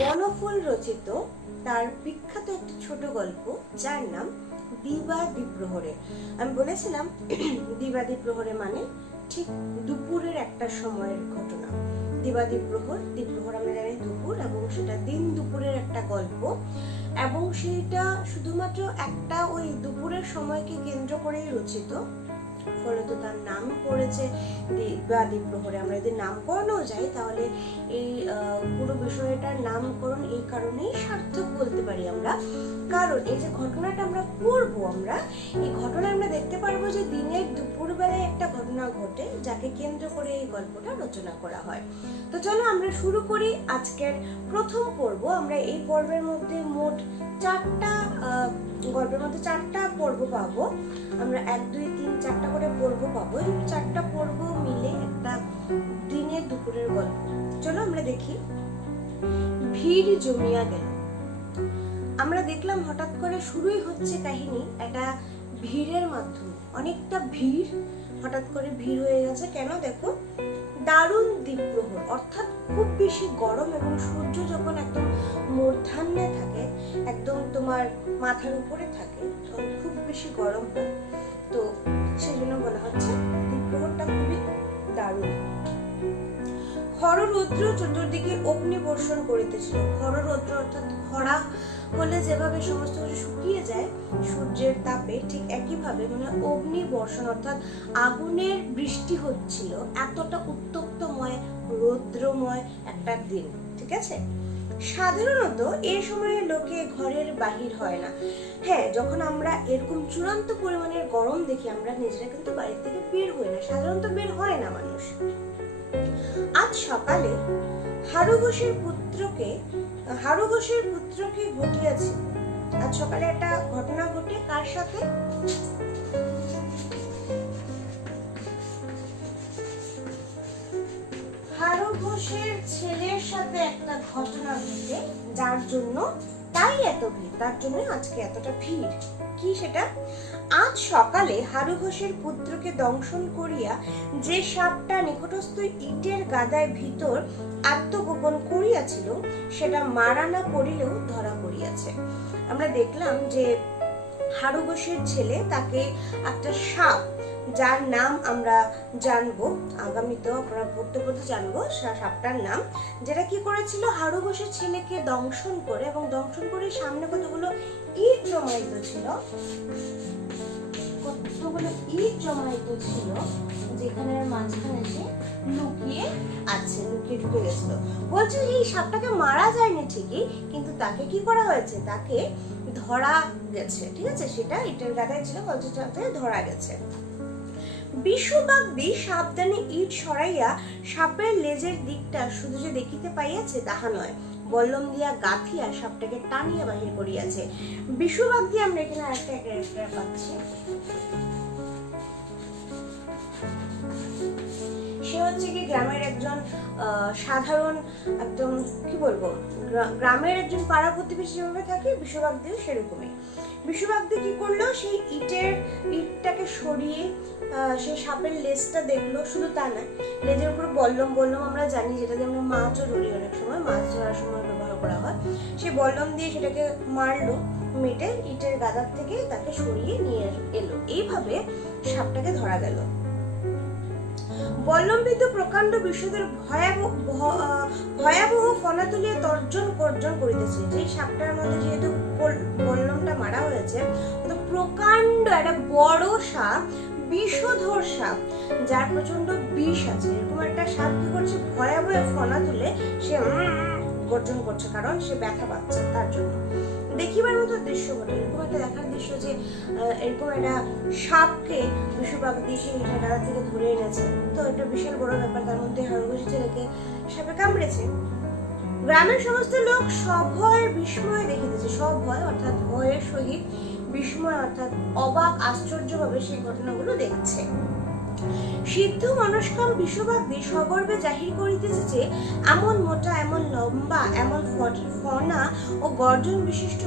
বনফুল রচিত তার বিখ্যাত একটি ছোট গল্প, যার নাম দিবাদি প্রহরে। আমি বলেছিলাম দিবাদি প্রহরে মানে ঠিক দুপুরের একটা সময়ের ঘটনা। দিবাদি প্রহর, দ্বীপ্রহর আমরা জানি দুপুর, এবং সেটা দিন দুপুরের একটা গল্প, এবং সেইটা শুধুমাত্র একটা ওই দুপুরের সময়কে কেন্দ্র করেই রচিত, ফলত তার নাম পড়েছে দিবাদি প্রহরে। আমরা যদি নামকরণও যাই তাহলে এই পুরো বিষয়টার নামকরণ এই কারণেই সার্থক বলতে পারি আমরা, কারণ এই যে ঘটনাটা আমরা পড়বো, এই ঘটনা আমরা দেখতে পারবো যে দিনের দুপুরবেলায় একটা ঘটনা ঘটে, যাকে কেন্দ্র করে এই গল্পটা রচনা করা হয়। তো চলো আমরা শুরু করি আজকের প্রথম পর্ব। আমরা এই পর্বের মধ্যে মোট চারটা পর্ব পাবো। আমরা 1, 2, 3, 4টা করে পর্ব পাবো। এই 4টা পর্ব মিলে একটা দিনের দুপুরের গল্প। চলো আমরা দেখি। ভিড় জমিয়া গেল। আমরা দেখলাম হঠাৎ করে শুরুই হচ্ছে কাহিনী একটা ভিড়ের মাধ্যমে। অনেকটা ভিড়, হঠাৎ করে ভিড় হয়ে গেছে। কেন? দেখো, দারুণ দ্বীপ্রহর, অর্থাৎ খুব বেশি গরম, এবং সূর্য যখন একদম মূর্ধান্যে থাকে, একদম তোমার মাথার উপরে থাকে, তখন খুব বেশি গরম হয়। তো সেই জন্য বলা হচ্ছে দ্বীপ্রহরটা খুবই দারুণ। খররৌদ্র চতুর্দিকে অগ্নি বর্ষণ করিতেছিল। খররৌদ্র অর্থাৎ খরা হলে যেভাবে সমস্ত কিছু শুকিয়ে যায় সূর্যের তাপে, ঠিক একইভাবে মানে অগ্নি বর্ষণ অর্থাৎ আগুনের বৃষ্টি হচ্ছিল। এতটা উত্তপ্তময়, রৌদ্রময় একটা দিন, ঠিক আছে। সাধারণত এই সময়ে লোকে ঘরের বাহির হয় না। হ্যাঁ, যখন আমরা এরকম চূড়ান্ত পরিমাণের গরম দেখি, আমরা নিজেরা কিন্তু বাড়ি থেকে বের হই না, সাধারণত বের হয় না মানুষ। আজ সকালে হারুঘোষের পুত্রকে ঘটিয়াছে। আজ সকালে একটা ঘটনা ঘটে। কার সাথে? হারুঘোষের ছেলের সাথে একটা ঘটনা ঘটে, যার জন্য তাই এত ভিড়, তার জন্য আজকে এতটা ভিড়। কি সেটা? আজ সকালে হারুঘোষের পুত্রকে দংশন করিয়া যে সাপটা নিকটস্থ ইটের গাদায় ভিতর আত্মগোপন করিয়াছিল, সেটা মারা না পড়িলেও ধরা পড়িয়াছে। আমরা দেখলাম যে হারুঘোষের ছেলে, তাকে একটা সাপ, যার নাম আমরা জানবো আগামীতেও, আপনারা পড়তে জানবো সাপটার নাম, যেটা কি করেছিল, হারুঘোষের ছেলেকে দংশন করে, এবং দংশন করে সামনে কতগুলো ইট জমাইত ছিল, যেখানে মাঝখানে সে লুকিয়ে ঢুকে গেছিল। বলছে এই সাপটাকে মারা যায়নি ঠিকই, কিন্তু তাকে কি করা হয়েছে, তাকে ধরা গেছে, ঠিক আছে। সেটা ইটের গাদায় ছিল, বলছে ধরা গেছে। বিশুবাগ্দি সাবধানে ইট সরাইয়া সাপের লেজের দিকটা শুধু যে দেখিতে পাইয়াছে তাহা নয়, বল্লম দিয়া গাঁথিয়া সাপটাকে টানিয়া বাহির করিয়াছে। বিশুবাগ্দি, আমরা এখানে আরেকটা ক্যারেক্টার পাচ্ছি। সে হচ্ছে কি গ্রামের একজন সাধারণ, একদম কি বলবো, গ্রামের একজন পাড়া প্রতিবেশী যেভাবে থাকে, বিশুবাগ্দিও সেরকমই। বিশুবাগ্দি কি করলো, সেই ইটটাকে সরিয়ে সে সাপের লেজটা দেখলো। শুধু তা নয়, লেজের উপর বল্লম আমরা জানি, যেটা দিয়ে আমরা মাছও ধরি, অনেক সময় মাছ ধরার সময় ব্যবহার করা হয়। সেই বল্লম দিয়ে সেটাকে মারলো, মেটে ইটের গাদার থেকে তাকে সরিয়ে নিয়ে এলো। এইভাবে সাপটাকে ধরা গেল। বল্লম্বিত প্রকাণ্ড বিষদের ভয়াবহ ফনা তুলিয়া তর্জন করিতেছে। যে সাপটার মধ্যে যেহেতু বল্লমটা মারা হয়েছে, তো প্রকাণ্ড একটা বড় সাপ, বিষধর সাপ, যার প্রচন্ড বিষ আছে, এরকম একটা সাপ কি করছে, ভয়াবহ ফনা তুলে সে গর্জন করছে, কারণ সে ব্যথা পাচ্ছে। তার জন্য দেখিবার মতো দৃশ্য ঘটে, এরকম একটা দেখার দৃশ্য যে এরকম একটা সাপকে বিশুবাগ্দি সেই গাদা থেকে ধরে এনেছে। তো এটা বিশাল বড় ব্যাপার। তার মধ্যে হারুঘোষের ছেলেকে সাপে কামড়েছে। গ্রামের সমস্ত লোক সভয় বিস্ময় দেখিতেছে। সভয় অর্থাৎ ভয়ের সহিত, বিস্ময় অর্থাৎ অবাক আশ্চর্যভাবে সেই ঘটনাগুলো দেখছে। সিদ্ধ মনস্কাম বিশুবাগ্দি সগর্বে জাহির করিতেছে যে এমন মোটা, এমন লম্বা, এমন ফনা ও গর্জন বিশিষ্ট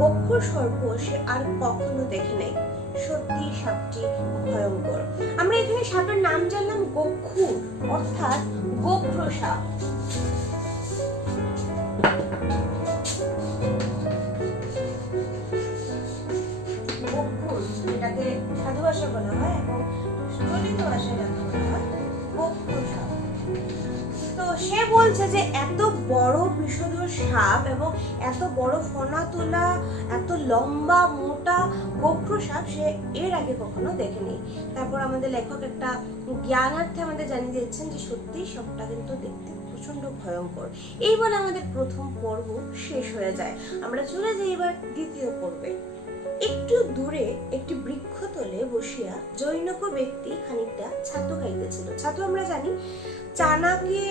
গক্ষুর সর্প সে আর কখনো দেখে নাই। সত্যি সাপটি ভয়ঙ্কর। আমরা এখানে সাপের নাম জানলাম গক্ষুর, অর্থাৎ গোখ্র সাপ। সে বলছে যে এত বড় বিষধর সাপ এবং এত বড় ফনা তোলা, এত লম্বা মোটা গোখ্র সাপ সে এর আগে কখনো দেখেনি। তারপর আমাদের লেখক একটা জ্ঞানার্থে আমাদের জানিয়ে দিচ্ছেন যে সত্যি সাপটা কিন্তু দেখতে প্রচন্ড ভয়ঙ্কর। এই বলে আমাদের প্রথম পর্ব শেষ হয়ে যায়। আমরা চলে যাই এবার দ্বিতীয় পর্বে। একটু দূরে একটি বৃক্ষতলে বসিয়া জৈনক ব্যক্তি খানিকটা ছাতু খাইতেছিল। ছাতু আমরা জানি চানাকে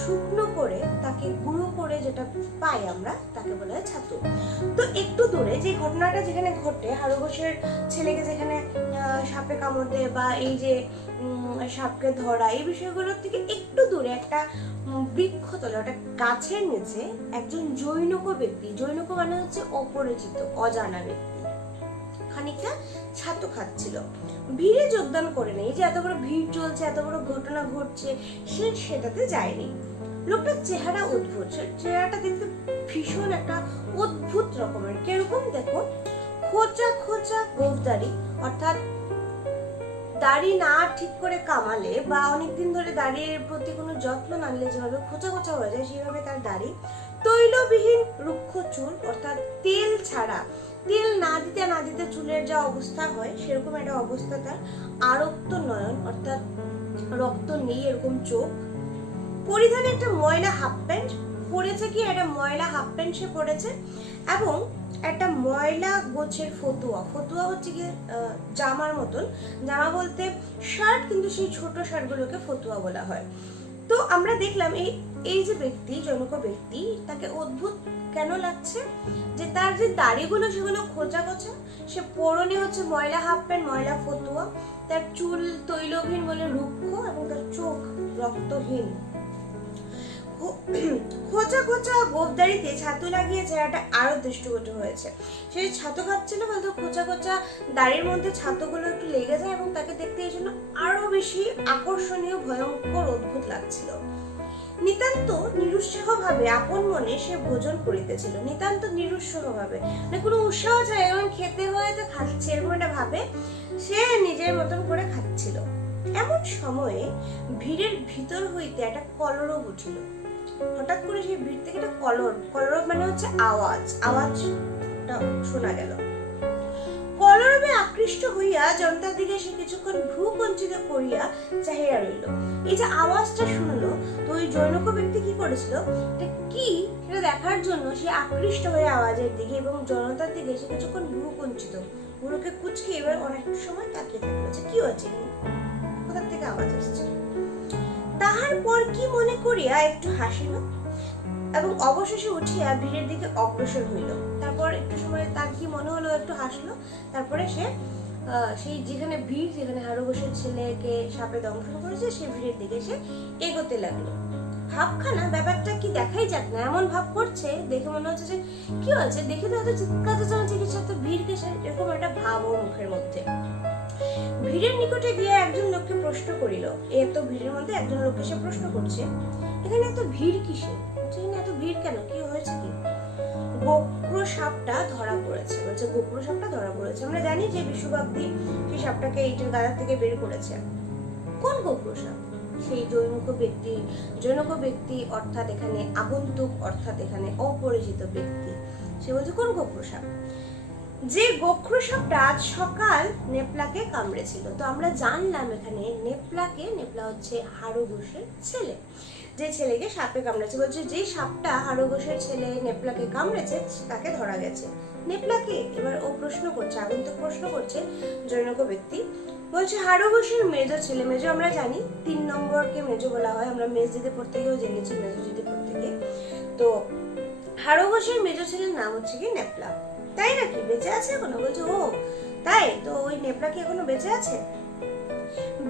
শুকনো করে তাকে গুঁড়ো করে যেটা পাই আমরা তাকে বলা হয় ছাতু। তো একটু দূরে যে ঘটনাটা যেখানে ঘটে, হাড়গোসের ছেলেকে যেখানে সাপে কামড় দেয় বা এই যে সাপকে ধরা, এই বিষয়গুলোর থেকে একটু দূরে একটা বৃক্ষতলে, ওটা গাছের নিচে একজন জৈনক ব্যক্তি, জৈনক মানে হচ্ছে অপরিচিত অজানা ব্যক্তি, খানিকটা ছাতু খাচ্ছিল। ভিড়ে যোগদান করে নেই, যে এত বড় ভিড় চলছে, এত বড় ঘটনা ঘটছে, সে সেটাতে যায়নি। লোকটার চেহারা অদ্ভুত, চেহারাটা দেখতে ভীষণ একটা অদ্ভুত রকমের। কিরকম দেখো, খোঁচা খোঁচা গোঁফদাড়ি, অর্থাৎ দাড়ি না ঠিক করে কামালে বা অনেকদিন ধরে দাড়ির প্রতি কোনো যত্ন না নিলে যেভাবে খোঁচা খোঁচা হয়ে যায় সেভাবে তার দাড়ি। তৈলবিহীন রুক্ষ চুল, অর্থাৎ তেল ছাড়া, তেল না দিতে চুলের যা অবস্থা হয় সেরকম একটা অবস্থা তার। আরক্ত নয়ন, অর্থাৎ রক্ত নেই এরকম চোখ। পরিধানে একটা ময়লা হাফ প্যান্ট পরেছে, কি একটা ময়লা হাফ প্যান্ট সে পরেছে, এবং একটা ময়লা গোছের ফতুয়া। ফতুয়া হচ্ছে কি জামার মতন, জামা বলতে শার্ট, কিন্তু সেই ছোট শার্টগুলোকে ফতুয়া বলা হয়। তো আমরা দেখলাম এই যে ব্যক্তি, জনক ব্যক্তি, তাকে অদ্ভুত কেন লাগছে যে তার যে দাড়িগুলো সেগুলো খোঁচা খোঁচা, সে পরনে হচ্ছে ময়লা হাফ প্যান্ট, ময়লা ফতুয়া, তার চুল তৈলহীন বলে রুক্ষ, এবং তার চোখ রক্তহীন। খোঁচা খোঁচা গোঁফদাড়িতে ছাতু লাগিয়ে চেহারাটা আরো দৃষ্টিকটু হয়েছে। সে ছাতু খাচ্ছিল, বলতো খোঁচা খোঁচা দাড়ির মধ্যে ছাতুগুলো একটু লেগে যায় এবং তাকে দেখতে এই জন্য আরো বেশি আকর্ষণীয়, ভয়ঙ্কর, অদ্ভুত লাগছিল। নিতান্ত নিরুৎসাহ ভাবে আপন মনে সে ভোজন করিতেছিল। নিতান্ত নিরুৎসাহ ভাবে, মানে কোনো উৎসাহ চাই, এমন খেতে হয় তো খাচ্ছে, এরকম একটা ভাবে সে নিজের মতন করে খাচ্ছিল। এমন সময়ে ভিড়ের ভিতর হইতে একটা কলরব উঠিল। হঠাৎ করে সেই ভিড় থেকে একটা কলরব মানে হচ্ছে আওয়াজটা শোনা গেল। কলরবে আকৃষ্ট হইয়া জনতার দিকে সে কিছুক্ষণ ভ্রু কঞ্চিত করিয়া চাহিয়া রইল। এই যে আওয়াজটা শুনলো, তো ওই জৈনক ব্যক্তি কি করেছিল, এটা কি সেটা দেখার জন্য সে আকৃষ্ট হয়ে আওয়াজের দিকে এবং জনতার দিকে সে কিছুক্ষণ ভ্রু কঞ্চিত, ভ্রুকে কুচকে এবার অনেক সময় তাকিয়ে থাকলো যে কি হয়েছে, কোথা থেকে আওয়াজ আসছে। তাহার পর কি মনে করিয়া একটু হাসিল এবং অবশেষে উঠিয়া ভিড়ের দিকে অগ্রসর হইল। তারপর একটু সময় তার কি মনে হলো, একটু হাসলো, তারপরে সে সেই যেখানে ভিড়, যেখানে হাড়গোসের ছেলেকে সাপে দংশন করেছে সেই ভিড়ের দিকে সে এগোতে লাগলো। ভাবখানা ব্যাপারটা কি দেখাই যাক না, এমন ভাব করছে, দেখে মনে হচ্ছে যে কি হয়েছে, দেখে তো হয়তো চিৎকার চিকিৎসা, তো ভিড় কিসে, এরকম একটা ভাব ওর মুখের মধ্যে। ভিড়ের নিকটে গিয়ে একজন লোককে প্রশ্ন করিল, এত ভিড়ের মধ্যে একজন লোককে সে প্রশ্ন করছে, এখানে এত ভিড় কিসের, এখানে এত ভিড় কেন, কি হয়েছে কি? গোখ্র সাপটা ধরা পড়েছে, বলছে গোখ্র সাপটা ধরা পড়েছে। আমরা জানি যে বিশ্ববাগদি সেই সাপটাকে এইটার গাদা থেকে বের করেছে। কোন গোখ্র সাপ? সেই জৈনক ব্যক্তি, অর্থাৎ এখানে আগন্তুক, অর্থাৎ এখানে অপরিচিত ব্যক্তি। সে বলছে কোন গোখ্র সাপ? যে গোখ্র সাপটা আজ সকাল নেপলাকে কামড়েছিল। তো আমরা জানলাম এখানে নেপলা হচ্ছে হাড়গোসের ছেলে, যে ছেলেকে সাপে কামড়েছে। বলছে যে সাপটা হাড়গোসের ছেলে নেপলাকে কামড়েছে তাকে ধরা গেছে। নেপলাকে এবার ও প্রশ্ন করছে, আগন্তুক প্রশ্ন করছে জৈনক ব্যক্তি, বলছে হাড়গোসের মেজো ছেলে। মেজো আমরা জানি 3 নম্বরকে মেজো বলা হয়, আমরা মেজদিতে পড়তে গিয়েও জেনেছি, মেজদিতে পড়তে গিয়ে। তো হাড়গোসের মেজো ছেলের নাম হচ্ছে কি নেপলা। তাই নাকি, বেঁচে আছে এখনো? বলছে ও তাই, তো ওই নেপলা কি এখনো বেঁচে আছে?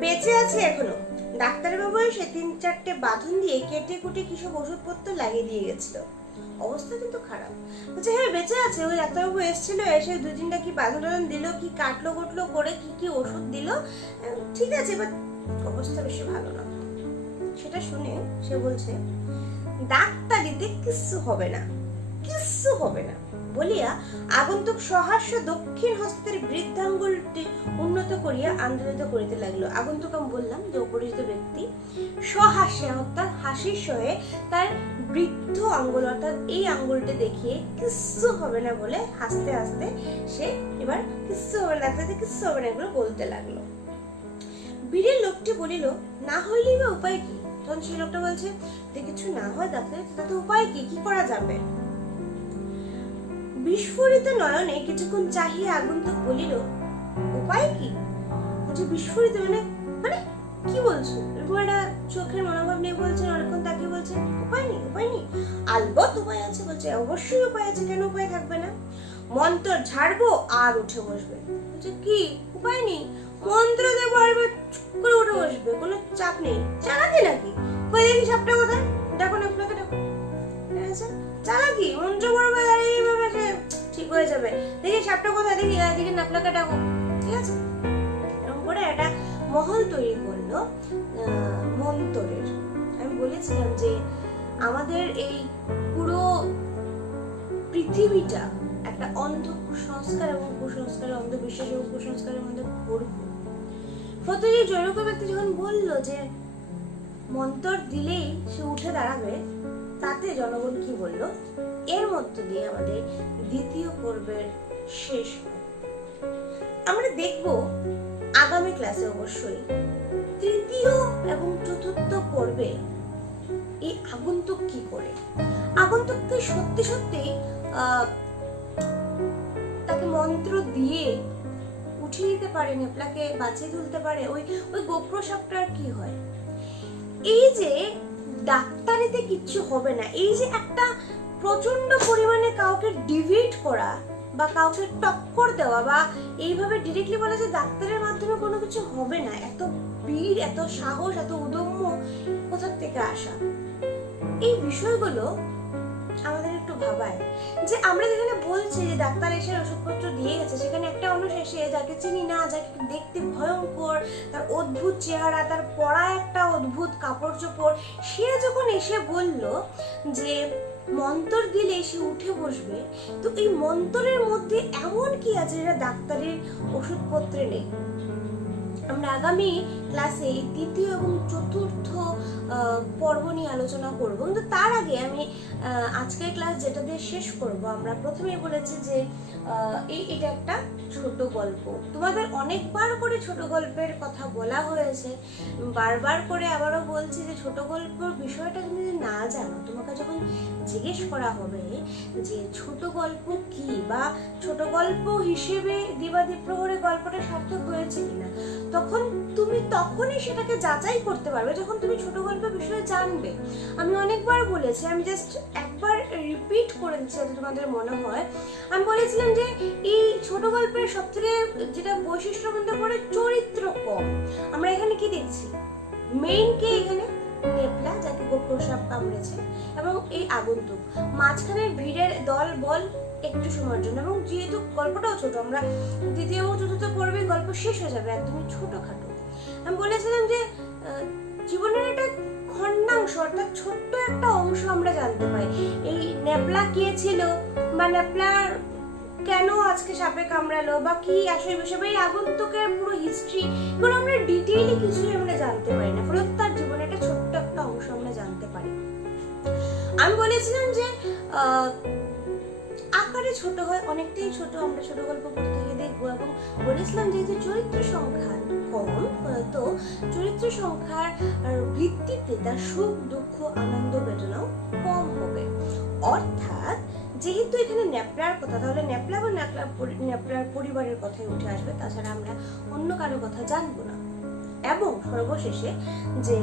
বেঁচে আছে এখনো। ডাক্তারবাবু এসে 3-4টে বাঁধন দিয়ে কেটে কুটে কিসব ওষুধপত্র লাগিয়ে দিয়ে গেছিল। অবস্থা কিন্তু খারাপ। বলছে হ্যাঁ বেঁচে আছে, ওই ডাক্তারবাবু এসেছিল, এসে 2-3টা কি বাঁধন দিল, কি কাটলো কুটলো করে কি ওষুধ দিল, ঠিক আছে, বাট অবস্থা বেশি ভালো না। সেটা শুনে সে বলছে ডাক্তারিতে কিচ্ছু হবে না, কিচ্ছু হবে না বলিয়া আগন্তুক সহাস্য দক্ষিণ হস্তের বৃদ্ধাঙ্গুলটি উন্নত করিয়া আন্দোলিত করিতে লাগলো। আগন্তুক আমি বললাম যে অপরিচিত ব্যক্তি, সহাস্যে অর্থাৎ হাসির সহে তার বৃদ্ধ আঙ্গুল অর্থাৎ এই আঙ্গুলটা দেখিয়ে কিচ্ছু হবে না বলে হাসতে হাসতে সে এবার কিচ্ছু হবে না, কিচ্ছু হবে না এগুলো বলতে লাগলো। বীরের লোকটি বলিল, না হইলেই বা উপায় কি? তখন সেই লোকটা বলছে, যদি কিছু না হয় ডাক্তার তাতে উপায় কি, কি করা যাবে? বিস্ফোরিত নয়নে কিছুক্ষণ চাহিয়ে আগন্তুক বলিল, উপায় কি? বলছে বিস্ফোরিত মানে মানে কি বলছো? এরকম একটা চোখের মনোভাব নিয়ে বলছেন, অনেকক্ষণ তাকিয়ে বলছে উপায় নেই, উপায় নেই। আলবত উপায় আছে। বলছে অবশ্যই উপায় আছে, কেন উপায় থাকবে না? মন্ত্র ঝাড়বো আর উঠে বসবে। বলছে কি উপায় নেই? মন্ত্র দেবো আর করে উঠে বসবে, কোনো চাপ নেই। চালাকি নাকি? কই দেখি সাপটা কোথায়? দেখো না, আপনাকে দেখো। চালাকি, মন্ত্র পড়বে আর এইভাবে ঠিক হয়ে যাবে। দেখি সাপটা কোথায়, দেখি দেখি নাপলাকে ডাকো, ঠিক আছে? এরকম করে একটা মহল তৈরি করলো মন্তরের। আমি বলেছিলাম যে আমাদের এই পুরো পৃথিবীটা একটা অন্ধ কুসংস্কার এবং কুসংস্কারের, অন্ধবিশ্বাস এবং কুসংস্কারের মধ্যে ভরপুর। ফলে এই জনৈক ব্যক্তি যখন বললো যে মন্তর দিলেই সে উঠে দাঁড়াবে, তাতে জনগণ কি বললো? এর মধ্য দিয়ে আমাদের দ্বিতীয় পর্বের শেষ হয়। আমরা দেখব আগামী ক্লাসে অবশ্যই তৃতীয় এবং চতুর্থ পর্বে এই আগন্তুক কি করে, আগন্তুককে সত্যি সত্যি তাকে মন্ত্র দিয়ে উঠিয়ে দিতে পারে, নেপলাকে বাঁচিয়ে তুলতে পারে, ওই গোপ্র সাপটার কি হয়? এই যে ডাক্তারিতে কিচ্ছু হবে না, এই যে একটা প্রচন্ড পরিমাণে কাউকে ডিভিট করা বা কাউকে টক্কর দেওয়া বা এইভাবে ডিরেক্টলি বলা যে ডাক্তারের মাধ্যমে কোনো কিছু হবে না, এত বীর, এত সাহস, এত উদম্য কোথা থেকে আসা? এই বিষয়গুলো আমাদের একটু ভাবায় যে আমরা যেখানে বলছি যে ডাক্তার এসে ওষুধপত্র দিয়ে গেছে, সেখানে একটা মানুষ এসে যাকে চিনি না, যাকে দেখতে ভয়ঙ্কর, তার অদ্ভুত চেহারা, তার পরা একটা অদ্ভুত কাপড় চোপড়, সে যখন এসে বলল যে মন্তর দিলে সে উঠে বসবে, তো এই মন্তরের মধ্যে এমন কি আছে যেটা ডাক্তারের ওষুধপত্রে নেই? আমরা আগামী ক্লাসে তৃতীয় এবং চতুর্থ পর্ব নিয়ে আলোচনা করব, কিন্তু তার আগে আমি আজকের ক্লাস যেটা দিয়ে শেষ করব, আমরা প্রথমেই বলেছি যে এটা একটা ছোট গল্প। তোমাদের অনেকবার করে ছোট গল্পের কথা বলা হয়েছে, বারবার করে আবারও বলছি যে ছোট গল্পের বিষয়টা তুমি যদি না জানো, তোমাকে যখন জিজ্ঞেস করা হবে যে ছোট গল্প কি বা ছোট গল্প হিসেবে দিবাদি প্রহরে গল্পটা সার্থক হয়েছে কিনা, তখন তুমি তখনই সেটাকে যাচাই করতে পারবে যখন তুমি ছোট গল্পের বিষয়ে জানবে। আমি অনেকবার বলেছি, আমি জাস্ট একবার রিপিট করে দিচ্ছি যাতে তোমাদের মনে হয়। আমি বলেছিলাম যে এই ছোট গল্পের সবথেকে যেটা বৈশিষ্ট্য মধ্যে পড়ে চরিত্র কম। আমরা এখানে কি দেখছি? মেইন কে এখানে? নেপলা, যাকে গোপ্র সাপ কামড়েছে, এবং এই আগন্তুক। মাঝখানের ভিড়ের দল বল একটু সময়ের জন্য, এবং যেহেতু গল্পটাও ছোট, আমরা দ্বিতীয় ও চতুর্থ পর্বে গল্প শেষ হয়ে যাবে, একদমই ছোটখাটো। আমি বলেছিলাম যে জীবনের একটা খণ্ডাংশ অর্থাৎ ছোট্ট একটা অংশ আমরা জানতে পাই। এই নেপলা কে ছিল বা নেপলার কেন আজকে সাপে কামড়ালো বা কি আসলে বিষয়, এই আগন্তুকের পুরো হিস্ট্রি, এগুলো আমরা ডিটেইলি কিছুই আমরা জানতে পারি না, ফলে তার জীবনের একটা ছোট্ট একটা অংশ আমরা জানতে পারি। আমি বলেছিলাম যে আকারে ছোট হয়, অনেকটাই ছোট, আমরা ছোট গল্প পড়তে গিয়ে দেখবো, এবং বলেছিলাম যে চরিত্র সংখ্যা কম, তো চরিত্র সংখ্যার ভিত্তিতে তার সুখ দুঃখ আনন্দ বেদনাও কম হবে। অর্থাৎ যেহেতু এখানে নেপলার কথা, তাহলে নেপলা বা নেপলার পরিবারের কথাই উঠে আসবে, তাছাড়া আমরা অন্য কারো কথা জানবো না। এবং সর্বশেষে যে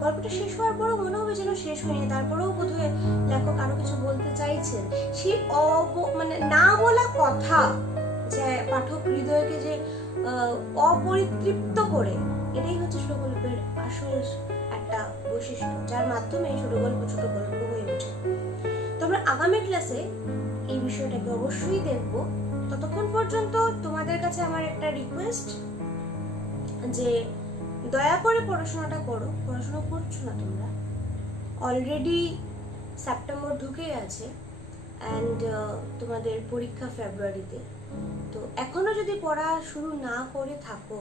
গল্পটা শেষ হওয়ার পরও মনে হবে যেন শেষ হয়নি, তারপরেও বোধহয় লেখক আরো কিছু বলতে চাইছেন। সেই মানে না বলা কথা যে পাঠক হৃদয়কে যে অপরিতৃপ্ত করে, এটাই হচ্ছে ছোট গল্পের আসল একটা বৈশিষ্ট্য, যার মাধ্যমে ছোট গল্প হয়ে ওঠে। তোমরা আগামী ক্লাসে এই বিষয়টাকে অবশ্যই দেখবো। ততক্ষণ পর্যন্ত তোমাদের কাছে আমার একটা রিকোয়েস্ট যে দয়া করে পড়াশোনাটা করো। পড়াশোনা করছো না তোমরা? অলরেডি সেপ্টেম্বর ঢুকে আছে অ্যান্ড তোমাদের পরীক্ষা ফেব্রুয়ারিতে। তো এখনো যদি পড়া শুরু না করে থাকো,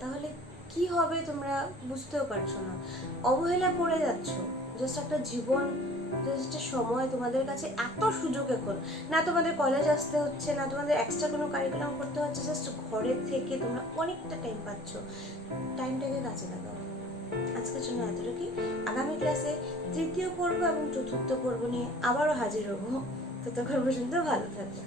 তাহলে কি হবে তোমরা বুঝতেও পারছো না, অবহেলা করে যাচ্ছ। জাস্ট একটা জীবন, জাস্ট সময়, তোমাদের কাছে এত সুযোগ এখন, না তোমাদের কলেজ আসতে হচ্ছে, না তোমাদের এক্সট্রা কোনো কারিকুলাম করতে হচ্ছে, জাস্ট ঘরের থেকে তোমরা অনেকটা টাইম পাচ্ছ, টাইমটাকে কাজে লাগাও। আজকের জন্য এতটুকুই। আগামী ক্লাসে তৃতীয় পর্ব এবং চতুর্থ পর্ব নিয়ে আবারও হাজির হবো। ততক্ষণ পর্যন্ত ভালো থাকো।